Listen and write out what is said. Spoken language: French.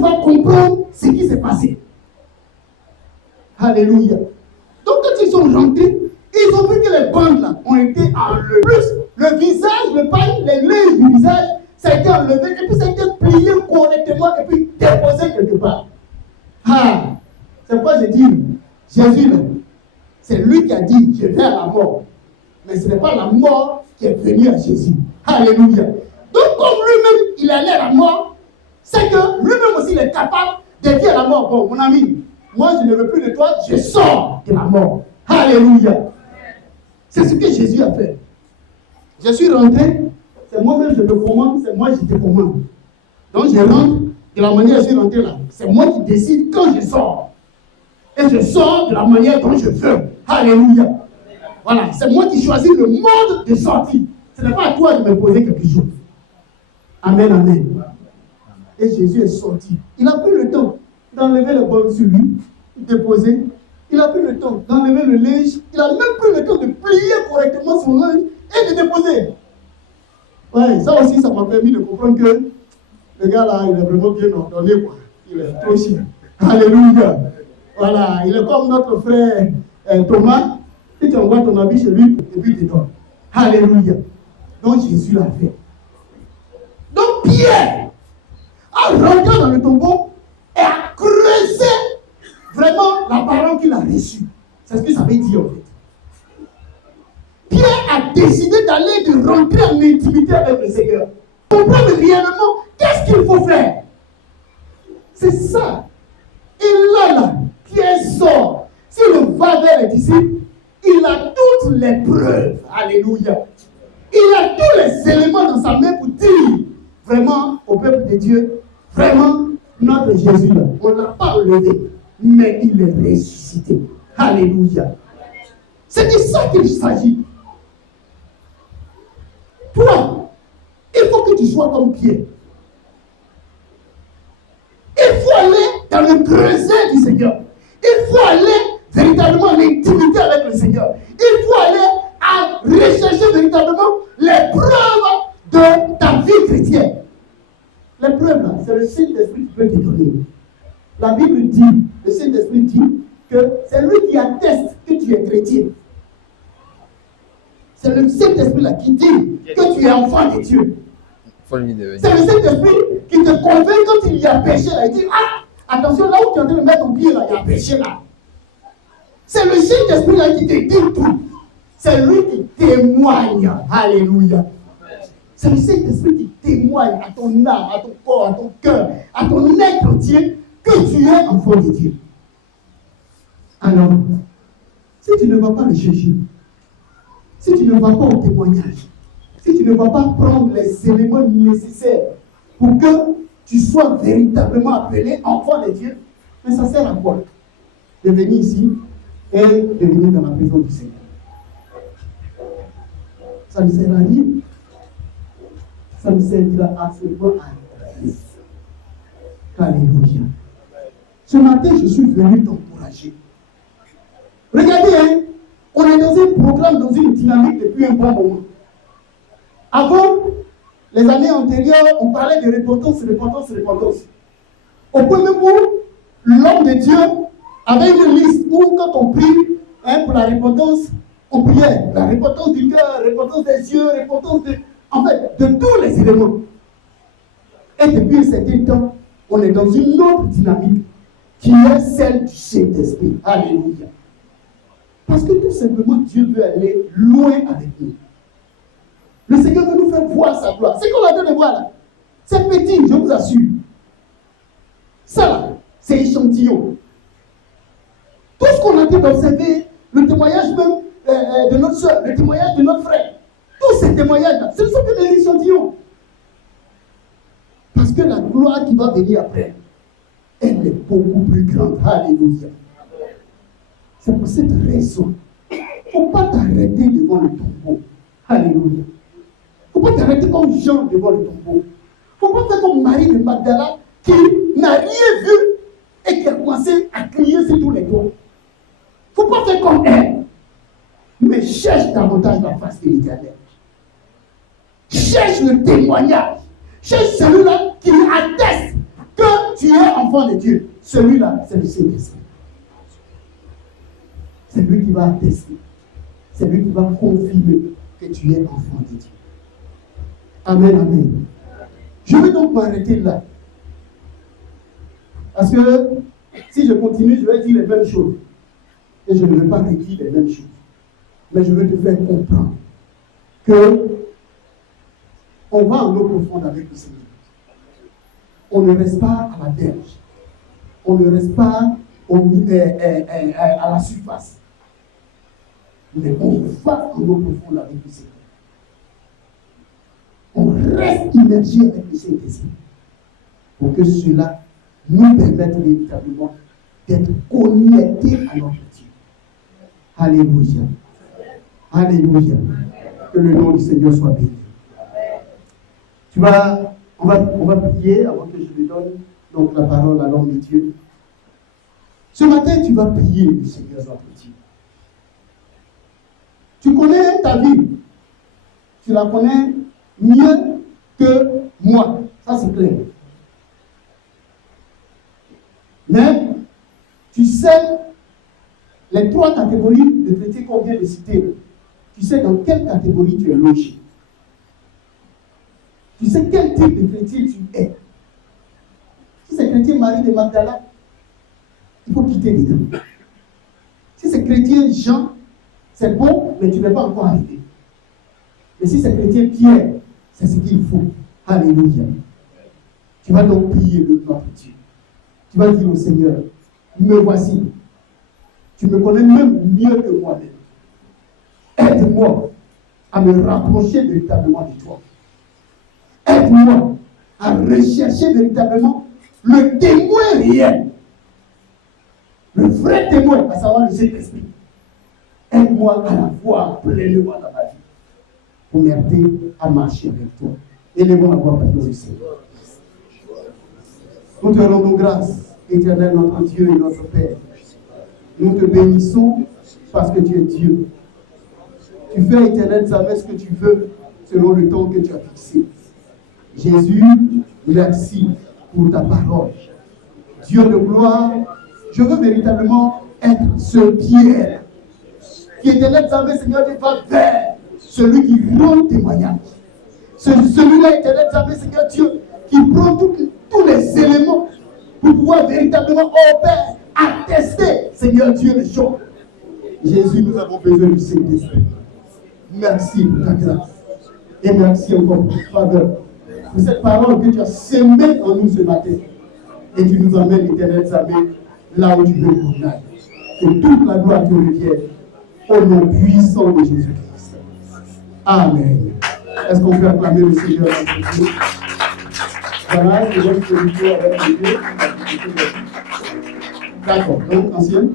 tu vas comprendre ce qui s'est passé. Alléluia. Donc quand ils sont rentrés, ils ont vu que les bandes là ont été enlevées. Plus le visage, le paille, les lèvres du visage, ça a été enlevé et puis ça a été plié correctement et puis déposé quelque part. Ah, c'est pourquoi je dis, Jésus là, c'est lui qui a dit, je vais à la mort. Mais ce n'est pas la mort qui est venue à Jésus. Alléluia. Donc comme lui-même, il allait à la mort, c'est que lui-même aussi, il est capable de dire à la mort, bon, mon ami, moi je ne veux plus de toi, je sors de la mort. Alléluia. C'est ce que Jésus a fait. Je suis rentré, c'est moi-même je te commande, c'est moi qui te commande. Donc je rentre, de la manière dont je suis rentré là, c'est moi qui décide quand je sors. Et je sors de la manière dont je veux. Alléluia. Voilà, c'est moi qui choisis le mode de sortie. Ce n'est pas à toi de me poser quelque chose. Amen, amen. Et Jésus est sorti. Il a pris le temps d'enlever le bol sur lui, de déposer. Il a pris le temps d'enlever le linge. Il a même pris le temps de plier correctement son linge et de déposer. Ouais, ça aussi, ça m'a permis de comprendre que le gars là, il est vraiment bien ordonné, quoi. Il est trop chic. Alléluia. Voilà, il est comme notre frère Thomas. Si tu envoies ton habit chez lui, et puis tu donnes. Alléluia. Donc Jésus l'a fait. Donc Pierre a rentré dans le tombeau et a creusé vraiment la parole qu'il a reçue. C'est ce que ça veut dire en fait. Pierre a décidé d'aller de rentrer en intimité avec le Seigneur. Comprendre réellement qu'est-ce qu'il faut faire. C'est ça. Et là, Pierre sort. S'il va vers les disciples, il a toutes les preuves. Alléluia. Il a tous les éléments dans sa main pour dire vraiment au peuple de Dieu, vraiment notre Jésus là, on ne l'a pas enlevé, mais il est ressuscité. Alléluia. C'est de ça qu'il s'agit. Toi, il faut que tu sois comme Pierre. Il faut aller dans le creuset du Seigneur. Il faut aller véritablement en intimité avec le Seigneur. Il faut aller à rechercher véritablement les preuves de ta vie chrétienne. Les preuves là, c'est le Saint-Esprit qui peut te donner. La Bible dit, le Saint-Esprit dit que c'est lui qui atteste que tu es chrétien. C'est le Saint-Esprit là qui dit que tu es enfant de Dieu. C'est le Saint-Esprit qui te convainc quand il y a péché là. Il dit, ah, attention, là où tu es en train de mettre ton pied là, il y a péché là. C'est le Saint-Esprit là qui te dit tout. C'est lui qui témoigne. Alléluia. C'est le Saint-Esprit qui témoigne à ton âme, à ton corps, à ton cœur, à ton être entier que tu es enfant de Dieu. Alors, si tu ne vas pas le chercher, si tu ne vas pas au témoignage, si tu ne vas pas prendre les éléments nécessaires pour que tu sois véritablement appelé enfant de Dieu, mais ça sert à quoi? De venir ici et de venir dans la présence du Seigneur. Ça ne sert à rien. Ça ne servira absolument à rien. Alléluia. Ce matin, je suis venu t'encourager. Regardez, hein, on est dans un programme, dans une dynamique depuis un bon moment. Avant, les années antérieures, on parlait de repentance, repentance, repentance. Au point même où l'homme de Dieu avait une liste où, quand on prie pour la repentance, on priait. La repentance du cœur, repentance des yeux, repentance de tous les éléments. Et depuis un certain temps, on est dans une autre dynamique qui est celle du Saint-Esprit. Alléluia. Parce que tout simplement, Dieu veut aller loin avec nous. Le Seigneur veut nous faire voir sa gloire. C'est qu'on a de voir là. C'est petit, je vous assure. Ça là, c'est échantillon. Tout ce qu'on a pu observer, le témoignage même de notre soeur, le témoignage de notre frère, tous ces témoignages-là, ce ne sont que des échantillons. Parce que la gloire qui va venir après, elle est beaucoup plus grande. Alléluia. C'est pour cette raison. Il ne faut pas t'arrêter devant le tombeau. Alléluia. Il ne faut pas t'arrêter comme Jean devant le tombeau. Il ne faut pas faire comme Marie de Magdala qui n'a rien vu et qui a commencé à crier sur tous les toits. Il ne faut pas faire comme elle. Mais cherche davantage la face de l'Éternel. Cherche le témoignage. Cherche celui-là qui atteste que tu es enfant de Dieu, celui-là, c'est le Saint-Esprit. C'est lui qui va attester. C'est lui qui va confirmer que tu es enfant de Dieu. Amen, amen. Je vais donc m'arrêter là. Parce que si je continue, je vais dire les mêmes choses. Et je ne vais pas redire les mêmes choses. Mais je vais te faire comprendre que on va en eau profonde avec le Seigneur. On ne reste pas à la berge. On ne reste pas à la surface. Mais on va en eau profonde avec le Seigneur. On reste immergé avec le Saint-Esprit. Pour que cela nous permette véritablement d'être connectés à notre Dieu. Alléluia. Alléluia. Que le nom du Seigneur soit béni. On va prier avant que je lui donne donc la parole à l'homme de Dieu. Ce matin, tu vas prier le Seigneur notre Dieu. Tu connais ta vie. Tu la connais mieux que moi. Ça, c'est clair. Mais tu sais les 3 catégories de chrétiens qu'on vient de citer. Tu sais dans quelle catégorie tu es logé. Tu sais quel type de chrétien tu es. Si c'est chrétien Marie de Magdala, il faut quitter les deux. Si c'est chrétien Jean, c'est bon, mais tu n'es pas encore arrivé. Et si c'est chrétien Pierre, c'est ce qu'il faut. Alléluia. Tu vas donc prier notre Dieu. Tu vas dire au Seigneur, me voici. Tu me connais même mieux que moi-même. Aide-moi à me rapprocher véritablement de toi. Aide-moi à rechercher véritablement le témoin réel. Le vrai témoin, à savoir le Saint-Esprit. Aide-moi à la voir pleinement dans ma vie. Pour m'aider à marcher avec toi. Élevons la voix pour le Seigneur. Nous te rendons grâce, éternel notre Dieu et notre Père. Nous te bénissons parce que tu es Dieu. Tu fais, éternel, jamais ce que tu veux selon le temps que tu as fixé. Jésus, merci pour ta parole. Dieu de gloire, je veux véritablement être ce Pierre qui, éternel, jamais, Seigneur, va vers celui qui rend témoignage. Celui-là, éternel, jamais, Seigneur Dieu, qui prend tous les éléments pour pouvoir véritablement, oh Père, attester, Seigneur Dieu, les choses. Jésus, nous avons besoin du Saint-Esprit. Merci pour ta grâce. Et merci encore pour ta faveur. Pour cette parole que tu as semée en nous ce matin. Et tu nous amènes, éternel Samé, là où tu veux qu'on aille. Que toute la gloire te revienne au nom puissant de Jésus-Christ. Amen. Est-ce qu'on peut acclamer le Seigneur notre Dieu? Voilà, je vais communiquer avec le Dieu. D'accord, donc ancienne.